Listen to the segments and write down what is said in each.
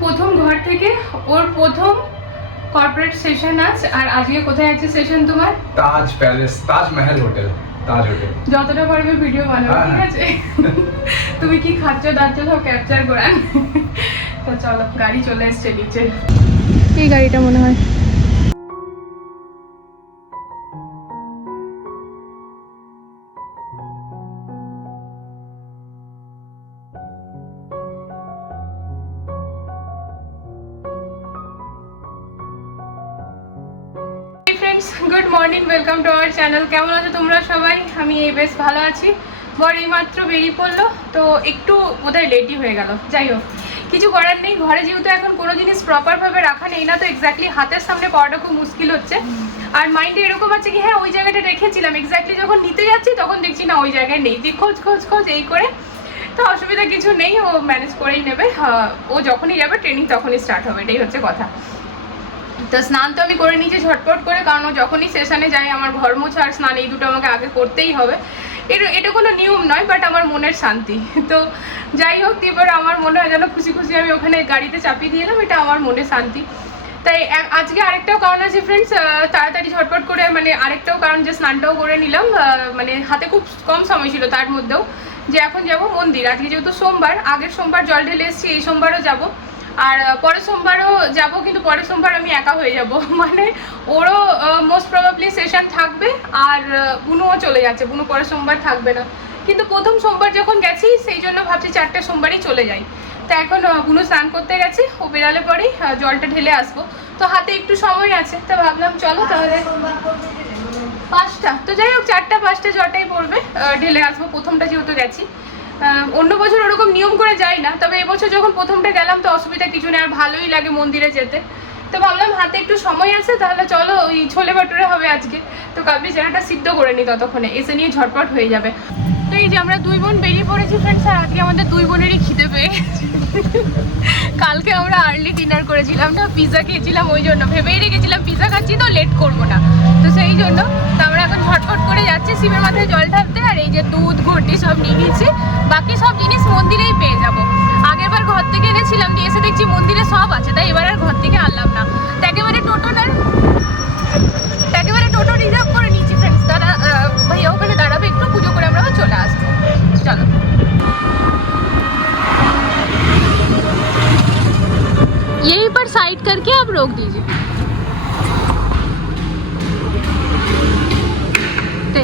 প্রথম ঘর থেকে ওর প্রথম কর্পোরেট সেশন আজ আর আজকে কোথায় আছে সেশন তোমার? তাজ প্যালেস তাজ মহল হোটেল তাজ হোটেল যতটা পারবে ভিডিও বানাবে হ্যাঁ, ঠিক হ্যাঁ। আছে? তুমি কি খাচ্ছ দাচ্ছ সব ক্যাপচার করান তো চলো গাড়ি চলে এসছে নিচে। এই গাড়িটা মনে হয় friends good morning welcome to our channel কেমন আছো তোমরা সবাই? আমি এই বেশ ভালো আছি। বর এইমাত্র বেরিয়ে পড়ল, তো একটু বোধহয় লেটই হয়ে গেল। যাই হোক, কিছু করার নেই। ঘরে যেহেতু এখন কোনো জিনিস প্রপারভাবে রাখা নেই না, তো এক্স্যাক্টলি হাতের সামনে পাওয়াটা খুব মুশকিল হচ্ছে। আর মাইন্ডে এরকম আছে কি হ্যাঁ ওই জায়গাটা রেখেছিলাম। এক্স্যাক্টলি যখন নিতে যাচ্ছি, তখন দেখছি না, ওই জায়গায় নেই। দিয়ে খোঁজ খোঁজ খোঁজ, এই করে। তো অসুবিধা কিছু নেই, ও ম্যানেজ করেই নেবে। ও যখনই যাবে ট্রেনিং তখনই স্টার্ট হবে, এটাই হচ্ছে কথা। তো স্নান তো আমি করে নিয়েছি ঝটপট করে, কারণ যখনই সেশনে যাই আমার ঘর মোছা আর স্নান, এই দুটো আমাকে আগে করতেই হবে। এটা এটা কোনো নিয়ম নয় বাট আমার মনের শান্তি। তো যাই হোক, এবার আমার মনে হয় যেন খুশি খুশি আমি ওখানে গাড়িতে চাপিয়ে দিয়ে এলাম, এটা আমার মনে শান্তি। তাই আজকে আরেকটাও কারণ আছে ফ্রেন্ডস তাড়াতাড়ি ঝটপট করে মানে আরেকটাও কারণ যে স্নানটাও করে নিলাম মানে হাতে খুব কম সময় ছিল তার মধ্যেও, যে এখন যাব মন্দির। আজকে যেহেতু সোমবার, আগের সোমবার জল ঢেলে এসেছি, এই সোমবারও যাব। আর পরের সোমবারও যাব কিন্তু পরের সোমবার আমি একা হয়ে যাব। মানে ওরও মোস্ট প্রবাবলি সেশন থাকবে আর বুনুও চলে যাচ্ছে। বুনু পরের সোমবার থাকবে না। কিন্তু প্রথম সোমবার যখন গেছি সেই জন্য ভাবছি চারটে সোমবারই চলে যাই। তা এখন বুনু স্নান করতে গেছি ও বেরালে পরেই জলটা ঢেলে আসব। তো হাতে একটু সময় আছে তা ভাবলাম চলো তাহলে পাঁচটা। তো যাই হোক চারটা পাঁচটা জটাই পড়বে ঢেলে আসব। প্রথমটা যেহেতু গেছি অন্য বছর ওরকম নিয়ম করে যাই না, তবে এবছর যখন প্রথমটা গেলাম তো অসুবিধা কিছু নেই, আর ভালোই লাগে মন্দিরে যেতে। তো ভাবলাম হাতে একটু সময় আছে, তাহলে চলো ওই ছোলে ভাটুরে হবে আজকে। তো কাবলি চানাটা সিদ্ধ করে নি ততক্ষণে, এসে নিয়ে ঝটপট হয়ে যাবে। তো এই যে আমরা দুই বোন বেরিয়ে পড়েছি ফ্রেন্ডস আর আজকে আমাদের দুই বোনেরই খিদে পেয়ে। কালকে আমরা আর্লি ডিনার করেছিলাম, না পিৎজা খেয়েছিলাম, ওই জন্য। ভেবেই রেখেছিলাম পিজা খাচ্ছি তো লেট করব না। তো সেই জন্য তো আমরা এখন ঝটফট করে যাচ্ছি, শিবের মাথায় জল ঢালতে, আর এই যে দুধ ঘটি সব নিয়ে নিয়েছি। বাকি সব জিনিস মন্দিরেই পেয়ে যাব। আগেরবার ঘর থেকে এনেছিলাম, নিয়ে এসে দেখছি মন্দিরে সব আছে, তাই এবার আর ঘর থেকে আনলাম না। তো একেবারে টোটো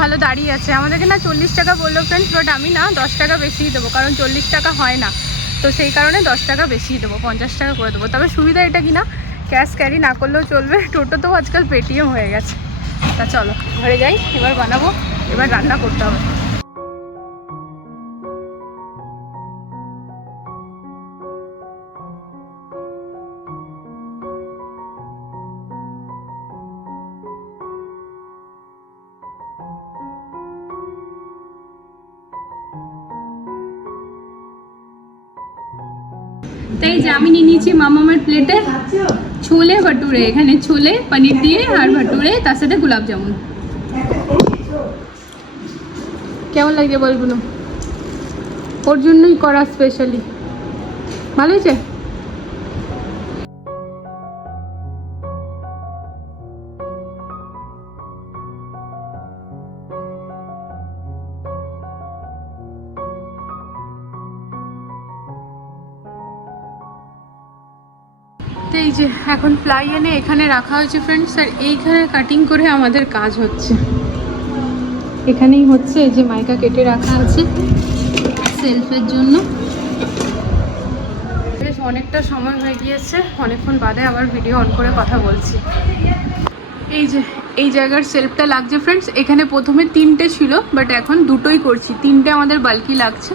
ভালো দাঁড়িয়ে আছে। আমাদেরকে না চল্লিশ টাকা বলল ফ্রেন্ডস বাট আমি না দশ টাকা বেশিই দেবো, কারণ চল্লিশ টাকা হয় না। তো সেই কারণে দশ টাকা বেশিই দেবো, পঞ্চাশ টাকা করে দেবো। তবে সুবিধা এটা কি না ক্যাশ ক্যারি না করলেও চলবে। টোটো তো আজকাল পেটিএম হয়ে গেছে। তা চলো, ঘরে যাই, এবার বানাবো, এবার রান্না করতে হবে। তাই যে আমি নিয়ে নিয়েছি মামামার প্লেটে ছোলে ভাটুরে, এখানে ছোলে, পনির দিয়ে আর ভাটুরে, তার সাথে গোলাপ জামুন। কেমন লাগছে বলগুলো? ওর জন্যই করা স্পেশালি ভালো হয়েছে? এই যে এখন প্লাই এনে এখানে রাখা হয়েছে ফ্রেন্ডস আর এইখানে কাটিং করে আমাদের কাজ হচ্ছে। এখানেই হচ্ছে যে মাইকা কেটে রাখা আছে সেলফের জন্য। বেশ, অনেকটা সময় হয়ে গিয়েছে, অনেকক্ষণ বাদে আবার ভিডিও অন করে কথা বলছি। এই যে, এই জায়গার সেলফটা লাগছে ফ্রেন্ডস এখানে প্রথমে তিনটে ছিল বাট এখন দুটোই করছি। তিনটে আমাদের বালকি লাগছে,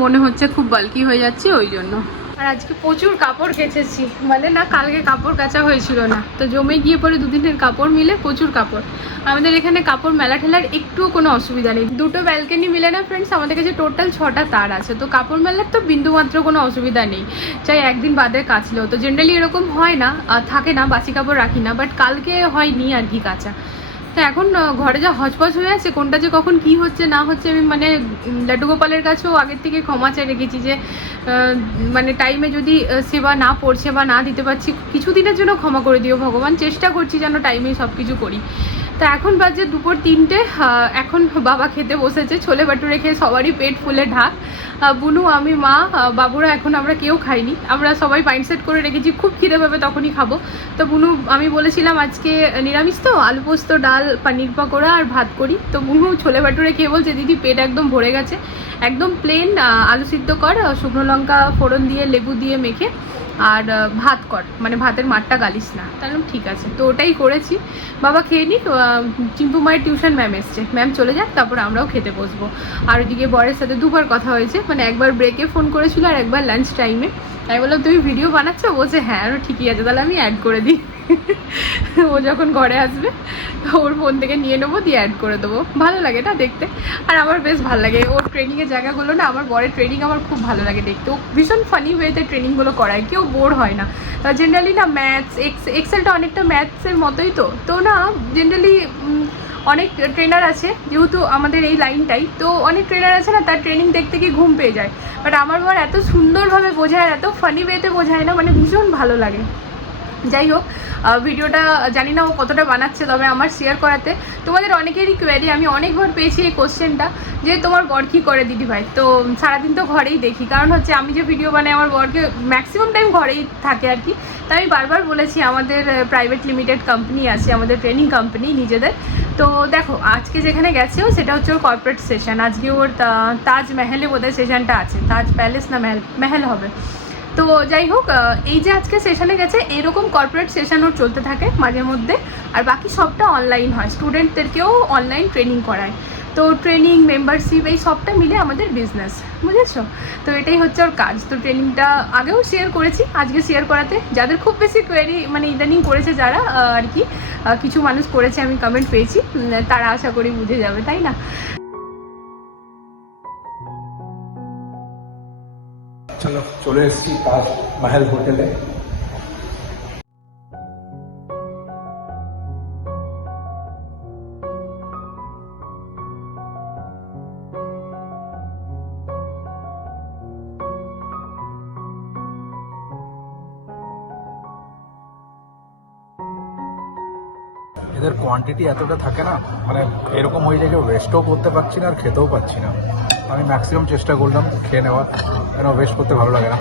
মনে হচ্ছে খুব বালকি হয়ে যাচ্ছে, ওই জন্য। আর আজকে প্রচুর কাপড় কেচেছি। মানে না, কালকে কাপড় কাচা হয়েছিল না। তো জমে গিয়ে পরে দুদিনের কাপড় মিলে প্রচুর কাপড়। আমাদের এখানে কাপড় মেলা ঠেলার একটুও কোনো অসুবিধা নেই। দুটো ব্যালকনি মিলে না ফ্রেন্ডস আমাদের কাছে টোটাল ছটা তার আছে। তো কাপড় মেলার তো বিন্দুমাত্র কোনো অসুবিধা নেই। চাই একদিন বাদে কাচলেও। তো জেনারেলি এরকম হয় না থাকে না, বাসি কাপড় রাখি না। বাট কালকে হয়নি আর কি কাচা। তো এখন ঘরে যা হজপজ হয়ে আছে, কোনটা যে কখন কি হচ্ছে, না হচ্ছে, আমি মানে লাড্ডু গোপালের কাছেও আগের থেকে ক্ষমা চাই রেখেছি যে মানে টাইমে যদি সেবা না পড়ছে বা না দিতে পারছি, কিছুদিনের জন্য ক্ষমা করে দিও ভগবান। চেষ্টা করছি যেন টাইমে সব কিছু করি। তো এখন বাজে দুপুর তিনটে এখন বাবা খেতে বসেছে, ছোলে বাটুরে খেয়ে সবারই পেট ফুলে ঢাক। বুনু, আমি, মা বাবুরা এখন আমরা কেউ খাইনি। আমরা সবাই মাইন্ডসেট করে রেখেছি, খুব খিদে পাবে তখনই খাব। তো বুনু, আমি বলেছিলাম আজকে নিরামিষ তো, আলু পোস্ত, ডাল, পানির পকোড়া আর ভাত করি। তো বুনু, ছোলে ভাটুরে খেয়ে বলছে, দিদি, পেট একদম ভরে গেছে। একদম প্লেন আলু সিদ্ধ কর, শুকনো লঙ্কা ফোড়ন দিয়ে, লেবু দিয়ে মেখে আর ভাত কর। মানে ভাতের মাঠটা গালিস না। তাহলে ঠিক আছে। তো ওটাই করেছি। বাবা খেয়ে নিক চিম্পু মায়ের টিউশন ম্যাম এসছে। ম্যাম চলে যাক, তারপর আমরাও খেতে বসবো। আর ওইদিকে বরের সাথে দুবার কথা হয়েছে। মানে একবার ব্রেকে ফোন করেছিল আর একবার লাঞ্চ টাইমে তাই বললাম, তুমি ভিডিও বানাচ্ছো? বলছে হ্যাঁ আরও ঠিকই আছে। তাহলে আমি অ্যাড করে দিই। ও যখন ঘরে আসবে ওর ফোন থেকে নিয়ে নেব, দিয়ে অ্যাড করে দেবো। ভালো লাগে না দেখতে। আর আমার বেশ ভালো লাগে। ওর ট্রেনিংয়ের জায়গাগুলো না, আমার বরের ট্রেনিং আমার খুব ভালো লাগে দেখতে। ও ভীষণ ফানি ওয়েতে ট্রেনিংগুলো করায়, কেউ বোর হয় না। জেনারেলি না ম্যাথস এক্স এক্সেলটা অনেকটা ম্যাথসের মতোই তো। তো না জেনারেলি অনেক ট্রেনার আছে, যেহেতু আমাদের এই লাইনটাই তো অনেক ট্রেনার আছে না, তার ট্রেনিং দেখতে গিয়ে ঘুম পেয়ে যায়। বাট আমার বর এত সুন্দরভাবে বোঝায়, এত ফানি ওয়েতে বোঝায় না মানে ভীষণ ভালো লাগে। যাই হোক ভিডিওটা জানি না ও কতটা বানাচ্ছে, তবে আমার শেয়ার করাতে। তোমাদের অনেকেরই কোয়ারি আমি অনেকবার পেয়েছি এই কোশ্চেনটা যে তোমার বর কী করে দিদি ভাই তো সারাদিন তো ঘরেই দেখি, কারণ হচ্ছে আমি যে ভিডিও বানাই, আমার বরকে ম্যাক্সিমাম টাইম ঘরেই থাকে আর কি। তাই আমি বারবার বলেছি, আমাদের প্রাইভেট লিমিটেড কোম্পানি আছে, আমাদের ট্রেনিং কোম্পানি নিজেদের। তো দেখো, আজকে যেখানে গেছেও সেটা হচ্ছে ওর কর্পোরেট সেশন আজকে ওর তা- তাজমহলে বোধহয় সেশনটা আছে। তাজ প্যালেস না মেহেল মেহেল হবে। তো যাই হোক এই যে আজকে সেশনে গেছে, এরকম কর্পোরেট সেশন ওর চলতে থাকে মাঝে মধ্যে। আর বাকি সবটা অনলাইন হয় স্টুডেন্টদেরকেও অনলাইন ট্রেনিং করায়। তো ট্রেনিং মেম্বারশিপ এই সবটা মিলে আমাদের বিজনেস বুঝেছ? তো এটাই হচ্ছে ওর কাজ। তো ট্রেনিংটা আগেও শেয়ার করেছি, আজকে শেয়ার করাতে। যাদের খুব বেশি কোয়ারি মানে ইদানিং করেছে যারা আর কি কিছু মানুষ করেছে, আমি কমেন্ট পেয়েছি। তারা আশা করি বুঝে যাবে, তাই না? চলো চলে এসেছি তাজ মহল হোটেলে এদের কোয়ান্টিটি এতটা থাকে না মানে এরকম হয়ে যায় যে ওয়েস্টও করতে পারছি না আর খেতেও পাচ্ছি না। আমি ম্যাক্সিমাম চেষ্টা করলাম খেয়ে নেওয়ার, কেন ওয়েস্ট করতে ভালো লাগে না।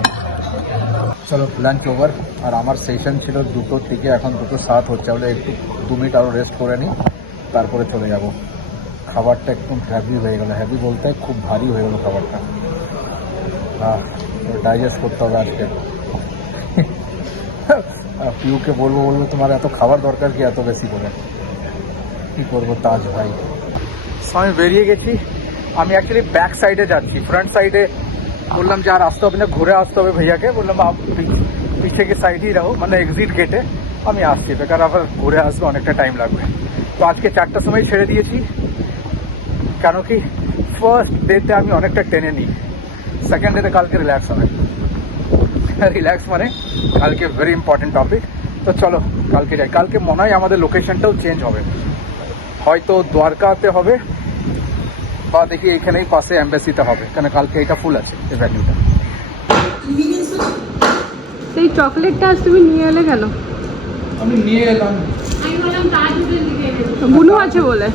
চলো লাঞ্চ ওভার আর আমার সেশন ছিল দুটোর থেকে, এখন দুটো সাত হচ্ছে বলে একটু দু মিনিট আরও রেস্ট করে নিই, তারপরে চলে যাব। খাবারটা একদম হ্যাভি হয়ে গেল হ্যাভি বলতে খুব ভারী হয়ে গেলো খাবারটা। হ্যাঁ ডাইজেস্ট করতে হবে আজকে। পিউকে বলব বলব, তোমার এত খাবার দরকার কি এত বেশি করে? কি করব তাজ ভাই? আমি বেরিয়ে গেছি। আমি অ্যাকচুয়ালি ব্যাক সাইডে যাচ্ছি। ফ্রন্ট সাইডে বললাম যে, আর আসতে হবে না, ঘুরে আসতে হবে ভাইয়াকে। বললাম, আপ, পিছ- পিছে के সাইডেই রাখো মানে এক্সিট গেটে আমি আসছি। বেকার, আবার ঘুরে আসবে, অনেকটা টাইম লাগবে। তো আজকে চারটার সময় ছেড়ে দিয়েছি। কেন কি ফার্স্ট ডেতে আমি অনেকটা টেনে নিই। সেকেন্ড ডেতে কালকে রিল্যাক্স হবে। রিল্যাক্স মানে কালকে ভেরি ইম্পর্টেন্ট টপিক তো চলো, কালকে যাই। কালকে মনে হয় আমাদের লোকেশনটাও চেঞ্জ হবে। হয়তো দ্বারকাতে হবে বা দেখি এখানেই পাশে অ্যাম্বাসিটা হবে কেন কালকে এটা ফুল আছে এই ভ্যানিউটা সেই চকলেটটা আজ তুমি নিয়ে এলে কেন? আমি নিয়ে এলাম। আমি বললাম তাজ হোটেল থেকে বুনু আছে বলে।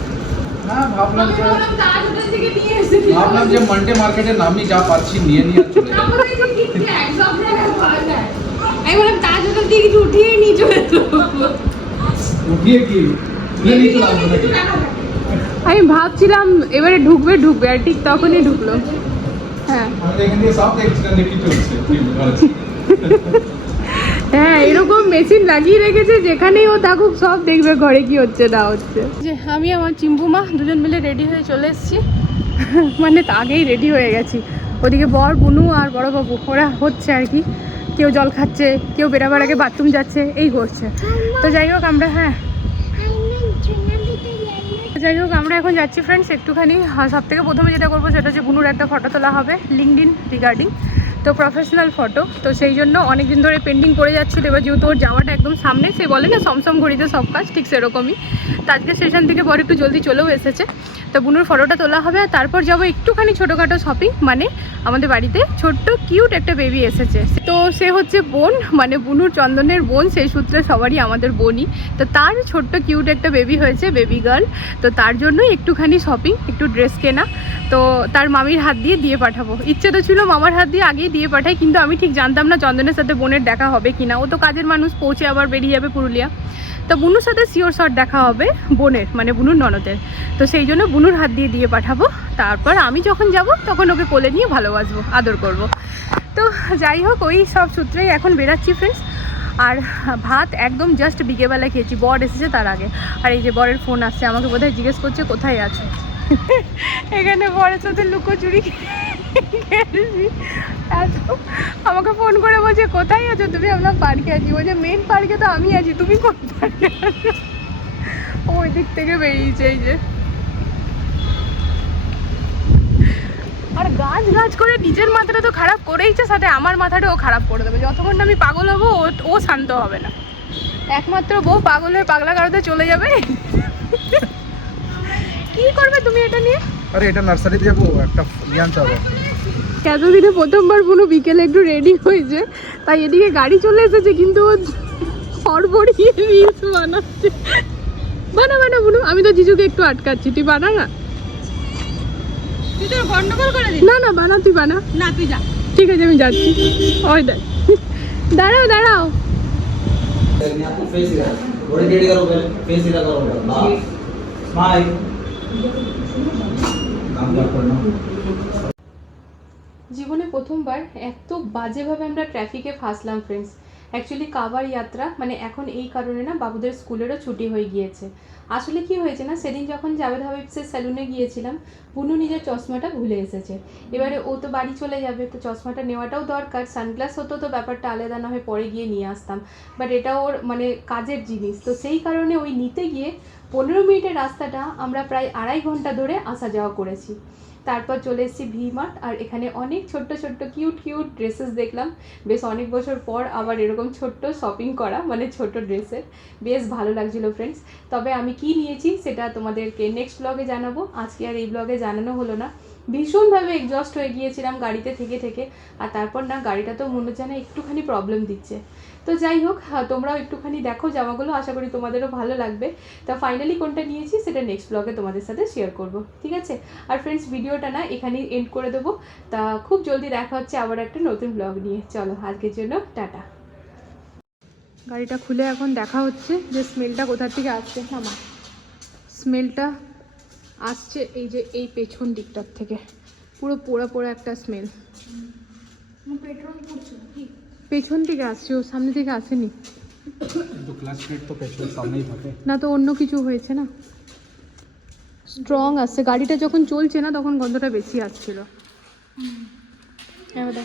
হ্যাঁ ভাবলাম যে বললাম তাজ হোটেল থেকে নিয়ে ভাবলাম যে মান্ডে মার্কেটে নামই যা পাচ্ছি নিয়ে নিয়ে চলে যাব। তারপরে এই যে ঠিক এক সপ্তাহে পাওয়া যায়। আমি বললাম তাজ হোটেল দিয়ে কিছু উঠিয়ে নিয়ে চলে। উঠিয়ে কি? আমি ভাবছিলাম এবারে ঢুকবে ঢুকবে আর ঠিক তখনই ঢুকলো। হ্যাঁ। হ্যাঁ এরকম মেশিন লাগিয়ে রেখেছে যেখানেই ও থাকুক সব দেখবে ঘরে কি হচ্ছে না হচ্ছে। যে আমি আমার চিম্পুমা দুজন মিলে রেডি হয়ে চলে এসেছি। মানে তা আগেই রেডি হয়ে গেছি। ওদিকে বর বুনু আর বড় বাবু ওরা হচ্ছে আর কি। কেউ জল খাচ্ছে কেউ বেরাবার আগে বাথরুম যাচ্ছে এই করছে। তো যাই হোক আমরা হ্যাঁ যাই হোক, আমরা এখন যাচ্ছি ফ্রেন্ডস একটুখানি সব থেকে প্রথমে যেটা করব সেটা হচ্ছে বুনুর একটা ফটো তোলা হবে লিঙ্কডিন রিগার্ডিং তো প্রফেশনাল ফটো তো সেই জন্য অনেক দিন ধরে পেন্ডিং করে যাচ্ছিল, এবার যেহেতু ওর যাওয়াটা একদম সামনে, সে বলে না, সমসম ঘড়িতে সব কাজ, ঠিক সেরকমই, তো আজকে সেশন থেকে পরে একটু জলদি চলেও এসেছে, তো বুনুর ফটোটা তোলা হবে, আর তারপর যাব একটুখানি ছোটোখাটো শপিং মানে আমাদের বাড়িতে ছোট্ট কিউট একটা বেবি এসেছে সে হচ্ছে বোন মানে বুনুর চন্দনের বোন, সেই সূত্রে সবারই আমাদের বোনই। তো তার ছোট্ট কিউট একটা বেবি হয়েছে বেবি গার্ল তো তার জন্যই একটুখানি শপিং একটু ড্রেস কেনা। তো তার মামির হাত দিয়ে দিয়ে পাঠাবো। ইচ্ছে তো ছিল মামার হাত দিয়ে আগেই দিয়ে পাঠাই, কিন্তু আমি ঠিক জানতাম না চন্দনের সাথে বোনের দেখা হবে কিনা। ও তো কাজের মানুষ, পৌঁছে আবার বেরিয়ে যাবে পুরুলিয়া। তো বুনুর সাথে শিওর শট দেখা হবে, বোনের মানে বুনুর ননদের। তো সেই জন্য বুনুর হাত দিয়ে দিয়ে পাঠাবো। তারপর আমি যখন যাব, তখন ওকে কোলে নিয়ে ভালোবাসবো, আদর করব। তো যাই হোক, ওই সব সূত্রেই এখন বেরাচ্ছি ফ্রেন্ডস আর ভাত একদম জাস্ট বিকেবেলা খেয়েছি, বর এসেছে তার আগে। আর এই যে বরের ফোন আসছে, আমাকে বোধহয় জিজ্ঞেস করছে, কোথায় আছো? এখানে বরের সাথে লুকোচুরি এত আমাকে ফোন করে বলছে, কোথায় আছো তুমি? আমরা পার্কে আছি। বলছে মেন পার্কে তো আমি আছি, তুমি কোন পার্কে ওই দিক থেকে বেরিয়েছে এই যে। আর গাছ গাছ করে নিজের মাথাটা তো খারাপ করেইছে সাথে আমার মাথাটাও খারাপ করে দেবে। যতক্ষণ আমি পাগল হব, ও- ও শান্ত হবে না। একমাত্র বউ পাগল হয়ে পাগলা কারোতে চলে যাবে। কি করবে তুমি এটা নিয়ে আরে এটা নার্সারিতে যাবো একটা নিয়ে আনতে হবে এতদিনে প্রথমবার কোনো বিকেলে একটু রেডি হয়েছে তাই এদিকে গাড়ি চলে এসেছে কিন্তু ও হড়বড়িয়ে রিলস বানাচ্ছে বানা বানা বুনু আমি তো জিজুকে একটু আটকাচ্ছি তুই বানা না তুই তোর গন্ডগোল করে দিস না না বানা তুই বানা না তুই যা ঠিক আছে আমি যাচ্ছি ওই দেখ দাঁড়াও দাঁড়াও आपको फेस सीधा थोड़ी टेढ़ी करो पहले फेस सीधा करो हाँ स्माइल काम कर पड़ना জীবনে প্রথমবার এত বাজেভাবে আমরা ট্রাফিকে ফাঁসলাম ফ্রেন্ডস অ্যাকচুয়ালি কাবার যাত্রা মানে এখন এই কারণে না বাবুদের স্কুলেরও ছুটি হয়ে গিয়েছে। আসলে কি হয়েছে না, সেদিন যখন জাভেদ হাবিবসের স্যালুনে গিয়েছিলাম, পুনু নিজের চশমাটা ভুলে এসেছে। এবারে ও তো বাড়ি চলে যাবে, তো চশমাটা নেওয়াটাও দরকার। সানগ্লাস হতো তো ব্যাপারটা আলাদা না হয়ে পরে গিয়ে নিয়ে আসতাম। বাট এটা ওর মানে কাজের জিনিস। তো সেই কারণে ওই নিতে গিয়ে পনেরো মিনিটের রাস্তাটা আমরা প্রায় আড়াই ঘণ্টা ধরে আসা যাওয়া করেছি। তারপর চলে এসেছি ভি মার্ট আর এখানে অনেক ছোট্ট ছোট্ট কিউট কিউট ড্রেসেস দেখলাম। বেশ অনেক বছর পর আবার এরকম ছোট্ট শপিং করা মানে ছোট ড্রেসের বেশ ভালো লাগছিল ফ্রেন্ডস তবে আমি কি নিয়েছি সেটা তোমাদেরকে নেক্সট ব্লগে জানাব। আজকে আর এই ব্লগে জানানো হলো না। ভীষণভাবে এক্সস্ট হয়ে গিয়েছিলাম গাড়িতে থেকে থেকে। আর তারপর না, গাড়িটা তো মনে হচ্ছে না একটুখানি প্রবলেম দিচ্ছে। তো যাই হোক আহ, তোমরাও একটুখানি দেখো জামাগুলো আশা করি তোমাদেরও ভালো লাগবে। তা ফাইনালি কোনটা নিয়েছি সেটা নেক্সট ব্লগে তোমাদের সাথে শেয়ার করব ঠিক আছে? আর ফ্রেন্ডস ভিডিওটা না এখানেই এন্ড করে দেবো। তা খুব জলদি দেখা হচ্ছে আবার একটা নতুন ব্লগ নিয়ে। চলো আজকের জন্য টাটা। গাড়িটা খুলে এখন দেখা হচ্ছে যে স্মেলটা কোথার থেকে আসছে। আমার স্মেলটা আসছে এই যে এই পেছন দিকটার থেকে। পুরো পোড়া পোড়া একটা স্মেল পেট্রোল পুড়ছে। কি পেছন থেকে আসছে ও সামনে থেকে আসেনি। কিন্তু ক্লাস প্লেট তো পেছন সামনেই থাকে। না তো অন্য কিছু হয়েছে না। স্ট্রং আসছে। গাড়িটা যখন চলছে না তখন গন্ধটা বেশি আসছিল। হ্যাঁ দাদা